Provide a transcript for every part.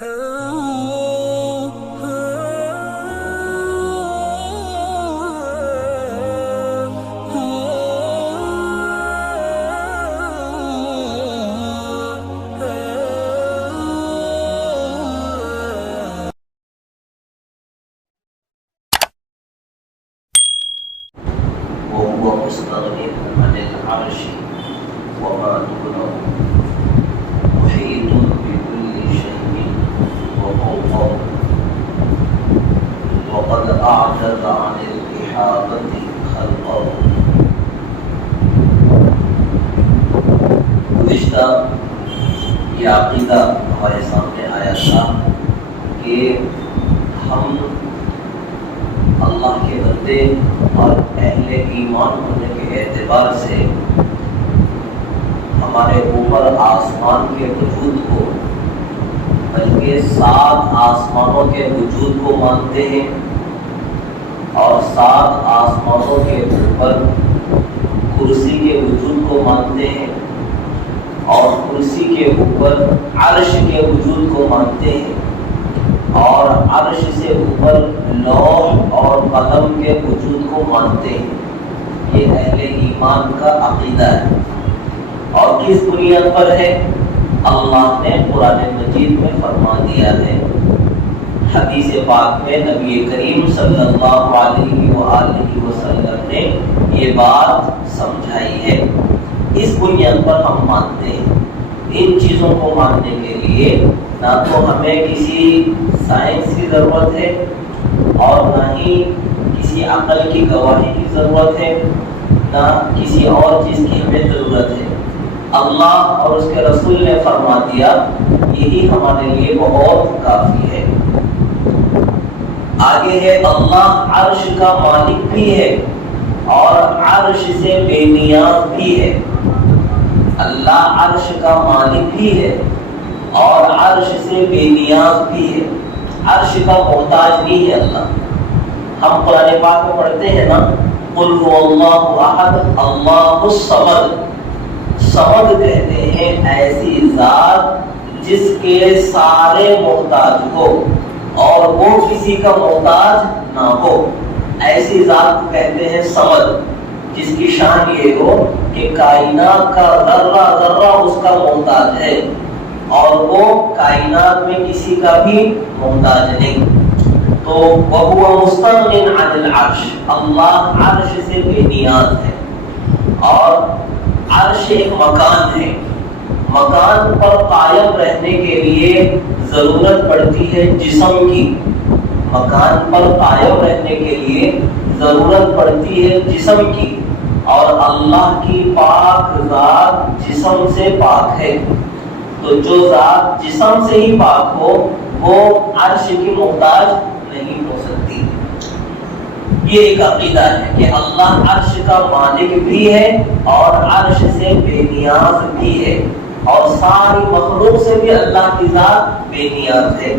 وهو مستغنٍ عن العرش وما دونه محيط بكل شيء وفوقه وقد أعجز عن الإحاطة خلقه. گزشتہ یہ عقیدہ ہمارے سامنے آیا تھا کہ ہم اللہ کے بندے اور اہل ایمان ہونے کے اعتبار سے ہمارے اوپر آسمان کے وجود کو بلکہ 7 آسمانوں کے وجود کو مانتے ہیں اور 7 آسمانوں کے اوپر کرسی کے وجود کو مانتے ہیں اور کرسی کے اوپر عرش کے وجود کو مانتے ہیں اور عرش سے اوپر لوح اور قلم کے وجود کو مانتے ہیں. یہ اہل ایمان کا عقیدہ ہے. اور کس بنیاد پر ہے؟ اللہ نے قرآن مجید میں فرما دیا ہے، حدیث پاک میں نبی کریم صلی اللہ علیہ وآلہ وسلم نے یہ بات سمجھائی ہے. اس بنیاد پر ہم مانتے ہیں. ان چیزوں کو ماننے کے لیے نہ تو ہمیں کسی سائنس کی ضرورت ہے اور نہ ہی کسی عقل کی گواہی کی ضرورت ہے، نہ کسی اور چیز کی ہمیں ضرورت ہے. اللہ اور اس کے رسول نے فرما دیا، یہی ہمارے لیے بہت کافی ہے. آگے ہے اللہ عرش کا مالک بھی ہے اور عرش سے بے نیاز بھی ہے. اللہ عرش کا مالک بھی ہے اور عرش سے بے نیاز بھی ہے. عرش کا محتاج نہیں ہے اللہ. ہم قرآن پاک میں پڑھتے ہیں نا، قل هو اللہ احد اللہ الصمد. صمد کہتے ہیں ایسی ذات جس کے سارے محتاج ہو اور وہ کسی کا محتاج نہ ہو. ایسی ذات کہتے ہیں صمد، جس کی شان یہ ہو کہ کائنات کا ذرہ ذرہ اس کا محتاج ہے اور وہ کائنات میں کسی کا بھی محتاج نہیں. تو وَهُوَ مُسْتَغْنٍ عَنِ الْعَرْشِ، اللہ عرش سے بے نیاز ہے. اور عرش ایک مکان ہے. مکان پر قائم رہنے کے لیے ضرورت پڑتی ہے جسم کی. مکان پر قائم رہنے کے لیے ضرورت پڑتی ہے جسم کی، اور اللہ کی پاک ذات جسم سے پاک ہے. تو جو ذات جسم سے ہی پاک ہو وہ عرش کی محتاج نہیں ہو سکتی. یہ ایک عقیدہ ہے کہ اللہ عرش کا مالک بھی ہے اور عرش سے بے نیاز بھی ہے، اور ساری مخلوق سے بھی اللہ کی ذات بے نیاز ہے.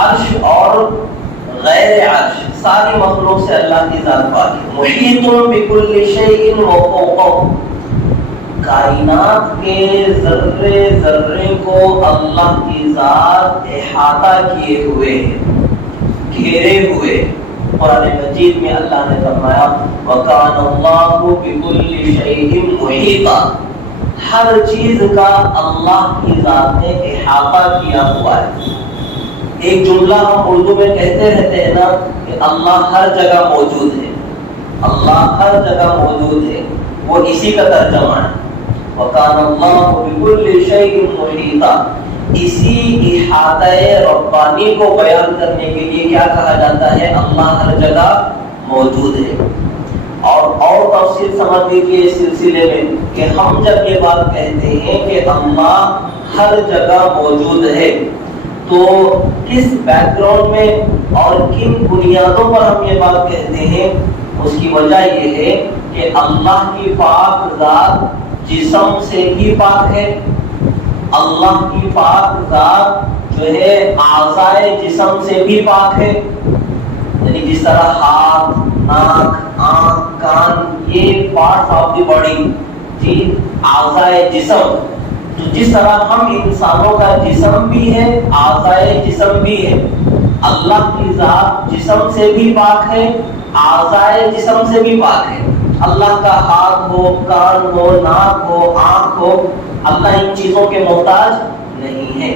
عرش اور غیر عرش ساری مخلوق سے اللہ کی ذات پاک ہے. محیط بکل شیء وفوقہ، کائنات کے ذرے ذرے کو اللہ کی ذات احاطہ کیے ہوئے ہیں، گھیرے ہوئے. قرآن مجید میں اللہ نے فرمایا وَكَانَ اللَّهُ بِكُلِّ شَيْءٍ مُحِيطًا. ہر چیز کا اللہ کی ذات نے احاطہ کیا ہوا ہے. ایک جملہ ہم اردو میں کہتے رہتے ہیں نا کہ اللہ ہر جگہ موجود ہے. اللہ ہر جگہ موجود ہے، وہ اسی کا ترجمہ ہے. وَكَانَ اللَّهُ بِكُلِّ شَيْءٍ مُحِيطًا. اسی احاطہ ربانی کو بیان کرنے کے لیے کیا کہا جاتا ہے؟ اللہ ہر جگہ موجود ہے. اور تفصیل سمجھ لیجیے اس سلسلے میں کہ ہم جب یہ بات کہتے ہیں کہ اللہ ہر جگہ موجود ہے تو کس بیک گراؤنڈ میں اور کن بنیادوں پر ہم یہ بات کہتے ہیں؟ اس کی وجہ یہ ہے کہ اللہ کی پاک ذات جسم سے بھی پاک ہے. اللہ کی پاک ذات جو ہے اعضائے جسم سے بھی پاک ہے. یعنی جس طرح ہاتھ، ناک، آنکھ، کان، یہ پارٹس آف دی باڈی، جی اعضائے جسم، تو جس طرح ہم انسانوں کا جسم بھی ہے، اعضائے جسم بھی ہے، اللہ کی ذات جسم سے بھی پاک ہے، اعضائے جسم سے بھی پاک ہے۔ اللہ کا ہاتھ ہو، کان ہو، ناک ہو، آنکھ ہو، اللہ ان چیزوں کے محتاج نہیں ہے۔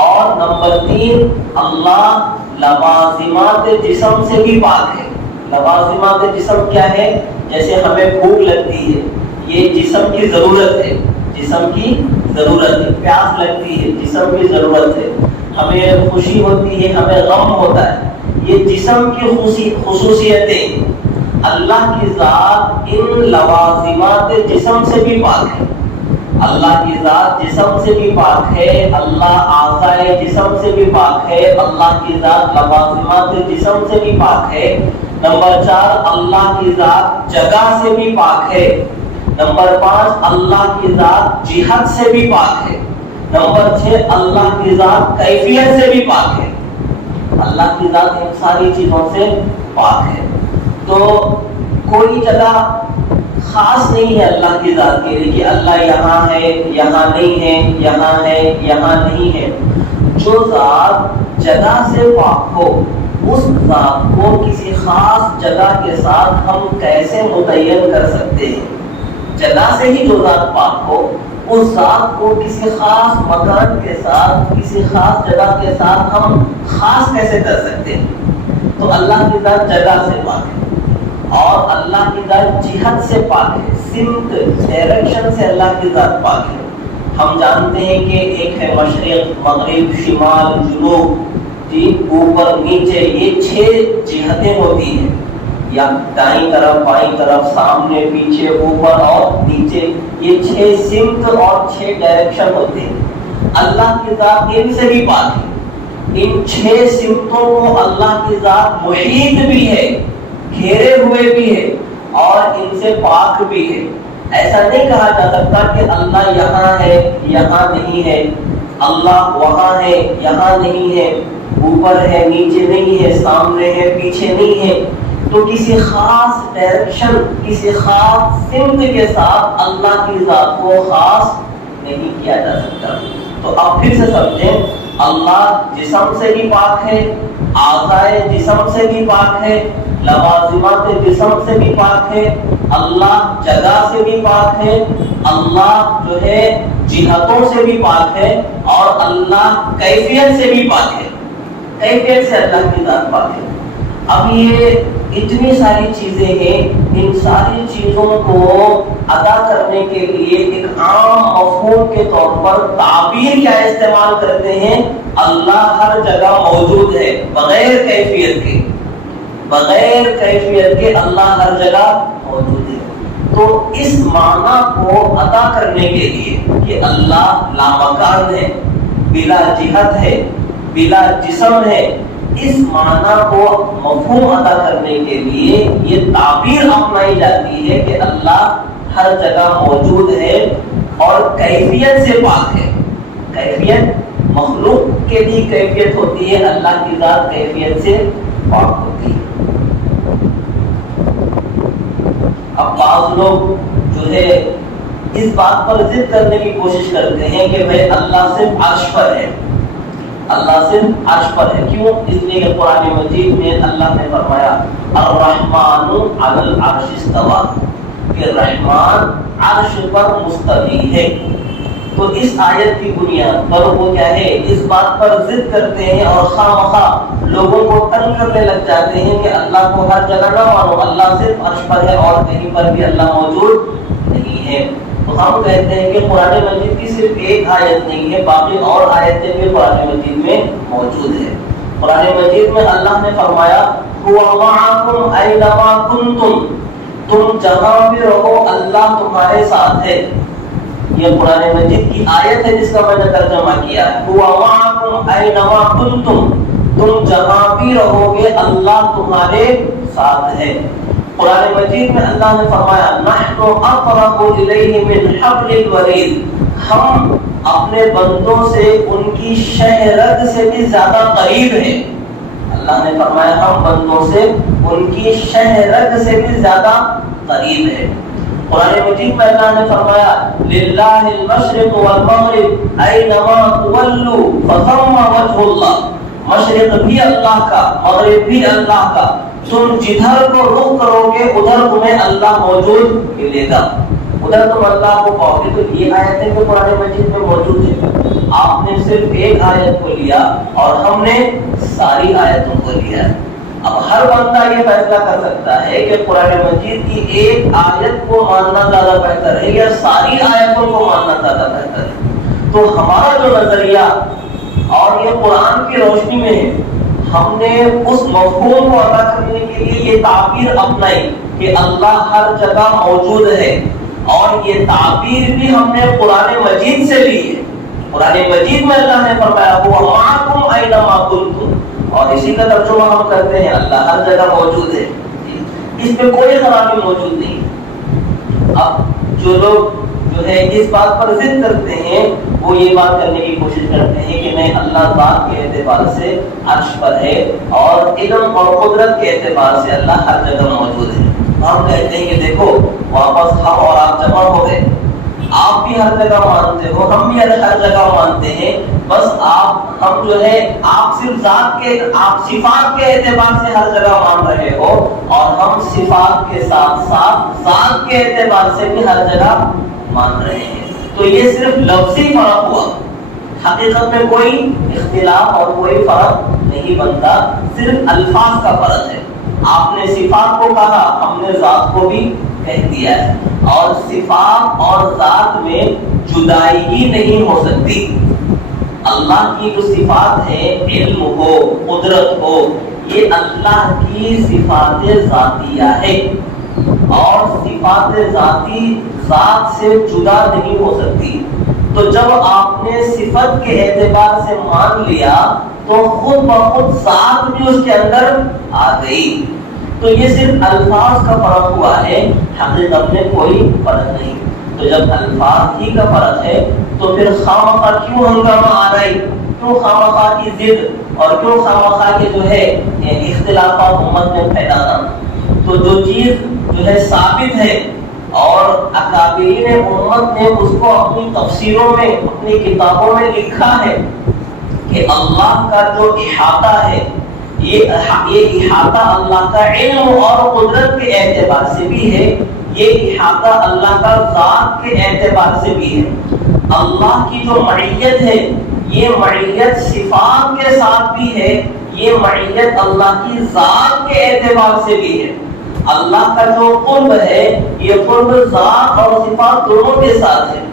اور نمبر 3، اللہ لوازمات جسم سے بھی پاک ہے۔ لوازمات جسم کیا ہے؟ جیسے ہمیں بھوک لگتی ہے، یہ جسم کی ضرورت ہے، جسم کی ضرورت ہے۔ پیاس لگتی ہے، جسم کی ضرورت ہے۔ ہمیں خوشی ہوتی ہے، ہمیں غم ہوتا ہے، یہ جسم کی خصوصیتیں۔ اللہ کی ذات ان لوازمات جسم سے بھی پاک ہے۔ اللہ کی ذات جسم سے بھی پاک ہے، اللہ اعضائے جسم سے بھی پاک ہے، اللہ کی ذات لوازمات جسم سے بھی پاک ہے۔ نمبر 4، اللہ کی ذات جگہ سے بھی پاک ہے۔ نمبر 5، اللہ کی ذات جہت سے بھی پاک ہے۔ نمبر 6، اللہ کی ذات کیفیت سے بھی پاک ہے۔ اللہ کی ذات ان ساری چیزوں سے پاک ہے۔ تو کوئی جگہ خاص نہیں ہے اللہ کی ذات کے لیے کہ اللہ یہاں ہے، یہاں نہیں ہے، یہاں ہے، یہاں نہیں ہے۔ جو ذات جگہ سے پاک ہو، اس ذات کو کسی خاص جگہ کے ساتھ ہم کیسے متعین کر سکتے ہیں؟ جگہ سے ہی جو ذات پاک ہو، اس ذات کو کسی خاص مکان کے ساتھ، کسی خاص جگہ کے ساتھ ہم خاص کیسے کر سکتے ہیں؟ تو اللہ کی ذات جگہ سے پاک ہے، اور اللہ کی ذات جہت سے پاک ہے، سمت، ڈائریکشن سے اللہ کی ذات پاک ہے۔ ہم جانتے ہیں کہ ایک ہے مشرق، مغرب، شمال، جنوب، جی، اوپر، نیچے، یہ 6 جہتیں ہوتی ہیں، یا دائیں طرف، بائیں طرف، سامنے، پیچھے، اوپر اور نیچے، یہ 6 سمت اور 6 ڈائریکشن ہوتے ہیں۔ اللہ کی ذات ان سے بھی پاک ہے۔ ان 6 سمتوں کو اللہ کی ذات محیط بھی ہے، گھیرے ہوئے بھی ہے، اور ان سے پاک بھی ہے۔ ایسا نہیں کہا جا سکتا کہ اللہ یہاں ہے، یہاں نہیں ہے، اللہ وہاں ہے، یہاں نہیں ہے، اوپر ہے، نیچے نہیں ہے، سامنے ہے، پیچھے نہیں ہے۔ تو کسی خاص ڈائریکشن، کسی خاص سمت کے ساتھ اللہ کی ذات کو خاص نہیں کیا جا سکتا۔ تو اب پھر سے سمجھیں، اللہ جسم سے بھی پاک ہے، اعضائے جسم سے بھی پاک ہے، لوازمات جسم سے بھی پاک ہے، اللہ جگہ سے بھی پاک ہے، اللہ جو ہے جہتوں سے بھی پاک ہے، اور اللہ کیفیت سے بھی پاک ہے۔ کیفیت سے اللہ کی ذات پاک ہے۔ اب یہ اتنی ساری چیزیں ہیں، ان ساری چیزوں کو ادا کرنے کے لیے ایک عام مفہوم کے طور پر تعبیر کیا استعمال کرتے ہیں؟ اللہ ہر جگہ موجود ہے، بغیر کیفیت کے، بغیر کیفیت کے اللہ ہر جگہ موجود ہے۔ تو اس معنی کو ادا کرنے کے لیے کہ اللہ لامکان ہے، بلا جہت ہے، بلا جسم ہے، اس معنی کو مفہوم ادا کرنے کے لیے یہ تعبیر اپنائی جاتی ہے کہ اللہ ہر جگہ موجود ہے اور کیفیت سے پاک ہے۔ کیفیت مخلوق کے لیے کیفیت ہوتی ہے، اللہ کی ذات کیفیت سے پاک ہوتی ہے۔ اب بعض لوگ جو ہے اس بات پر ضد کرنے کی کوشش کرتے ہیں کہ بھائی اللہ صرف عرش پر ہے، اللہ صرف عرش پر ہے۔ کیوں؟ اس لیے کہ قرآن مجید میں اللہ نے فرمایا الرحمن علی العرش استوى، کہ رحمان عرش پر مستوی ہے۔ تو اس آیت کی بنیاد پر وہ کیا ہے، اس بات پر ضد کرتے ہیں اور خواہ مخواہ لوگوں کو تنگ کرنے لگ جاتے ہیں کہ اللہ کو ہر جگہ نہ مانو، اللہ صرف عرش پر ہے اور کہیں پر بھی اللہ موجود نہیں ہے۔ تو ہم کہتے ہیں کہ قرآن مجید کی صرف ایک آیت نہیں ہے، باقی اور آیتیں بھی قرآن مجید میں موجود ہیں۔ قرآن مجید میں اللہ نے فرمایا هُوَ مَعَكُمْ أَيْنَمَا كُنْتُمْ، تم جہاں بھی رہو اللہ تمہارے ساتھ ہے۔ یہ قرآن مجید کی آیت ہے جس کا میں نے ترجمہ کیا ہے، هُوَ مَعَكُمْ أَيْنَمَا كُنْتُمْ، تم جہاں بھی رہو گے اللہ تمہارے ساتھ ہے۔ قرآن مجید میں اللہ نے فرمایا نحن اقرب الیہ من حبل الورید، ہم اپنے بندوں سے ان کی شہ رگ سے بھی زیادہ قریب ہیں۔ اللہ نے فرمایا ہم بندوں سے ان کی شہ رگ سے بھی زیادہ قریب ہیں۔ قرآن مجید میں اللہ نے فرمایا للہ المشرق والمغرب اینما تولوا فثم وجہ اللہ، مشرق بھی اللہ کا، مغرب بھی اللہ کا، تم جدھر کو رخ کرو گے ادھر تمہیں اللہ موجود ملے گا، ادھر تم اللہ کو پاؤ گے۔ تو یہ آیتیں جو قرآن مجید میں موجود ہے، آپ نے صرف ایک آیت کو لیا اور ہم نے ساری آیتوں کو لیا۔ اب ہر بندہ یہ فیصلہ کر سکتا ہے کہ قرآن مجید کی ایک آیت کو ماننا زیادہ بہتر ہے یا ساری آیتوں کو ماننا زیادہ بہتر ہے۔ تو ہمارا جو نظریہ اور یہ قرآن کی روشنی میں ہے، ہم نے اس مفہوم کو ادا کرنے کے لیے یہ تعبیر اپنائی کہ اللہ ہر جگہ موجود ہے، اور یہ تعبیر بھی ہم نے قرآن مجید سے لی ہے۔ قرآن مجید میں اللہ نے فرمایا هو معکم اینما کنتم، اور اسی کا ترجمہ ہم کرتے ہیں اللہ ہر جگہ موجود ہے، اس میں کوئی خرابی موجود نہیں۔ اب جو لوگ جو ہے اس بات پر ضد کرتے ہیں، وہ یہ بات کرنے کی کوشش کرتے ہیں کہ نہیں، اللہ ذات کے اعتبار سے عرش پر ہے اور علم اور قدرت کے اعتبار سے اللہ ہر جگہ موجود ہے۔ ہم کہتے ہیں کہ دیکھو واپس ہم اور آپ جمع ہو گئے، آپ بھی ہر جگہ مانتے ہو، ہم بھی ہر جگہ مانتے ہیں، بس ہم جو ہے آپ صرف آپ صفات کے اعتبار سے ہر جگہ مان رہے ہو، اور ہم صفات کے ساتھ ساتھ ذات کے اعتبار سے بھی ہر جگہ مان رہے ہیں۔ تو یہ صرف لفظی فرق ہوا، حقیقت میں کوئی اختلاف اور کوئی فرق نہیں بنتا، صرف الفاظ کا فرق ہے۔ آپ نے صفات کو کہا، ہم نے ذات کو بھی کہہ دیا ہے، اور صفات اور ذات میں جدائی ہی نہیں ہو سکتی۔ اللہ کی جو صفات ہے، علم ہو، قدرت ہو، یہ اللہ کی صفات ذاتیہ ہے، اور صفات ذاتی ذات سے جدا نہیں ہو سکتی۔ تو جب آپ نے صفت کے اعتبار سے مان لیا تو خود بخود ذات بھی اس کے اندر آ گئی۔ تو یہ صرف الفاظ کا فرق ہوا ہے، حقیقت میں کوئی فرق نہیں۔ تو جب الفاظ ہی کا فرق ہے تو پھر خامخواہ کیوں ہنگامہ آ رہی، کیوں خامخواہ کی ضد اور کیوں خامخواہ کے جو ہے اختلافات امت میں پھیلانا؟ تو جو چیز جو ہے ثابت ہے اور اکابرین امت نے اس کو اپنی تفسیروں میں، اپنی کتابوں میں لکھا ہے کہ اللہ کا جو احاطہ ہے، یہ احاطہ اللہ کا علم اور قدرت کے اعتبار سے بھی ہے، یہ احاطہ اللہ کا ذات کے اعتبار سے بھی ہے۔ اللہ کی جو معیت ہے، یہ معیت صفات کے ساتھ بھی ہے، یہ معیت اللہ کی ذات کے اعتبار سے بھی ہے۔ اللہ کا جو قرب ہے، یہ قرب ذات اور صفات دونوں کے ساتھ ہے،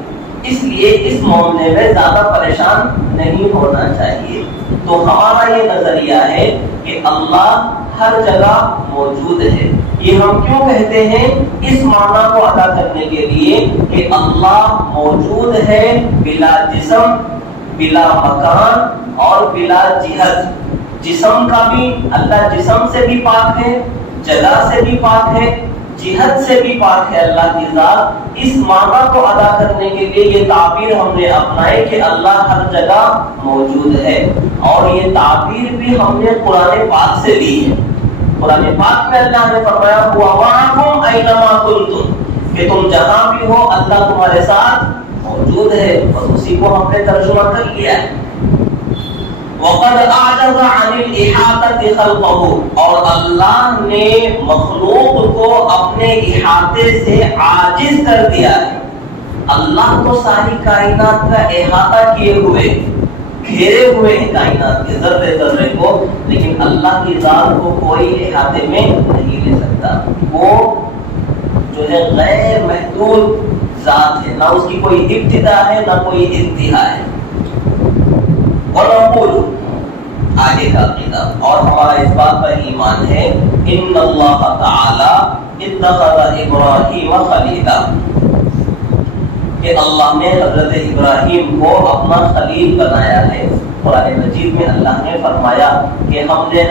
اس لیے اس معاملے میں زیادہ پریشان نہیں ہونا چاہیے۔ تو ہمارا یہ نظریہ ہے کہ اللہ ہر جگہ موجود ہے۔ یہ ہم کیوں کہتے ہیں؟ اس معنی کو ادا کرنے کے لیے کہ اللہ موجود ہے بلا جسم، بلا مکان اور بلا جہت۔ جسم کا بھی، اللہ جسم سے بھی پاک ہے، جگہ سے بھی پاک ہے، جہت سے بھی پاک ہے اللہ کی ذات۔ اس معنی کو ادا کرنے کے لیے یہ تعبیر ہم نے اپنائی کہ اللہ ہر جگہ موجود ہے، اور یہ تعبیر بھی ہم نے قرآن پاک سے لی ہے۔ قرآن پاک میں اللہ نے فرمایا ہوا معکم اینما کنتم، کہ تم جہاں بھی ہو اللہ تمہارے ساتھ موجود ہے، اور اسی کو ہم نے ترجمہ کر لیا ہے۔ وَقَدْ أَعْجَزَ عَنِ الْإِحَاطَةِ خَلْقَهُ، اور اللہ نے مخلوق کو اپنے احاطے سے عاجز کر دیا ہے۔ اللہ تو ساری کائنات کا احاطہ کیے ہوئے، گھیرے ہوئے ہیں کائنات کے ذرے ذرے کو، لیکن اللہ کی ذات کو کوئی احاطے میں نہیں لے سکتا۔ وہ جو ہے غیر محدود ذات ہے، نہ اس کی کوئی ابتدا ہے نہ کوئی انتہا ہے۔ ونقول، آگے کا عقیدہ اور ہمارا اس بات پر ایمان ہے، ان اللہ تعالی اتخذ ابراہیم خلیلا، کہ اللہ نے حضرت ابراہیم کو اپنا خلیل بنایا ہے۔ قرآن مجید میں اللہ نے فرمایا کہ ہم نے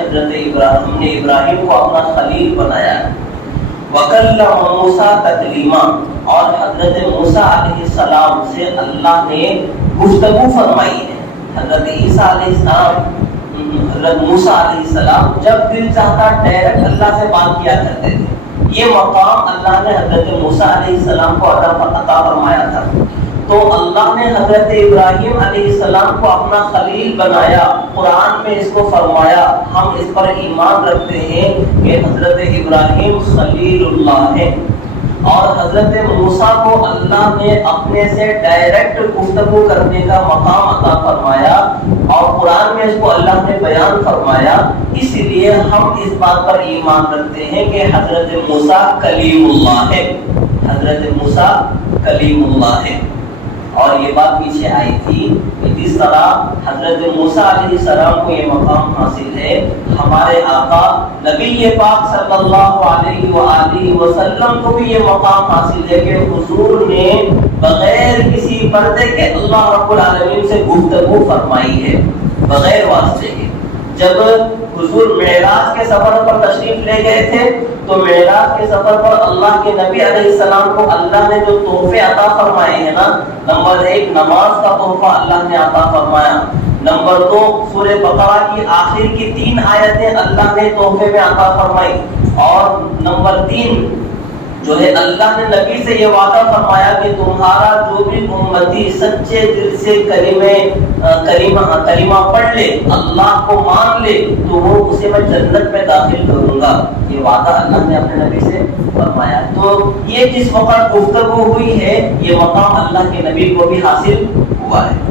ابراہیم کو اپنا خلیل بنایا ہے۔ وَكَلَّمَ مُوسَىٰ تَكْلِيمًا، اور حضرت موسیٰ علیہ السلام سے اللہ نے گفتگو فرمائی ہے۔ حضرت عیسیٰ علیہ السلام، حضرت موسیٰ علیہ السلام جب دل چاہتا ڈائریکٹ اللہ سے بات کیا کرتے تھے، یہ مقام اللہ نے حضرت موسیٰ علیہ السلام کو عطا فرمایا تھا. تو اللہ نے حضرت ابراہیم علیہ السلام کو اپنا خلیل بنایا. قرآن میں اس کو فرمایا. ہم اس پر ایمان رکھتے ہیں کہ حضرت ابراہیم خلیل اللہ ہے. اور حضرت موسیٰ کو اللہ نے اپنے سے ڈائریکٹ گفتگو کرنے کا مقام عطا فرمایا اور قرآن میں اس کو اللہ نے بیان فرمایا. اس لیے ہم اس بات پر ایمان رکھتے ہیں کہ حضرت موسیٰ کلیم اللہ ہے. حضرت موسیٰ کلیم اللہ ہے. اور یہ بات پیچھے آئی تھی کہ جس طرح حضرت موسیٰ علیہ السلام کو یہ مقام حاصل ہے, ہمارے آقا نبی پاک صلی اللہ علیہ وآلہ وسلم کو بھی یہ مقام حاصل ہے کہ حضور نے بغیر کسی پردے کے اللہ رب العالمین سے گفتگو فرمائی ہے, بغیر واسطے کے. جب حضور معراج کے سفر پر تشریف لے گئے تھے تو معراج کے سفر پر اللہ کے نبی علیہ السلام کو اللہ نے جو تحفے عطا فرمائے ہیں نا, نمبر 1 نماز کا تحفہ اللہ نے عطا فرمایا. نمبر 2 سورہ بقرہ کی آخر کی 3 آیتیں اللہ نے تحفے میں عطا فرمائی. اور نمبر 3 جو ہے اللہ نے نبی سے یہ وعدہ فرمایا کہ تمہارا جو بھی امتی سچے دل سے کلمہ پڑھ لے, اللہ کو مان لے, تو وہ اسے میں جنت میں داخل کروں گا. یہ وعدہ اللہ نے اپنے نبی سے فرمایا. تو یہ جس وقت گفتگو ہوئی ہے یہ مقام اللہ کے نبی کو بھی حاصل ہوا ہے.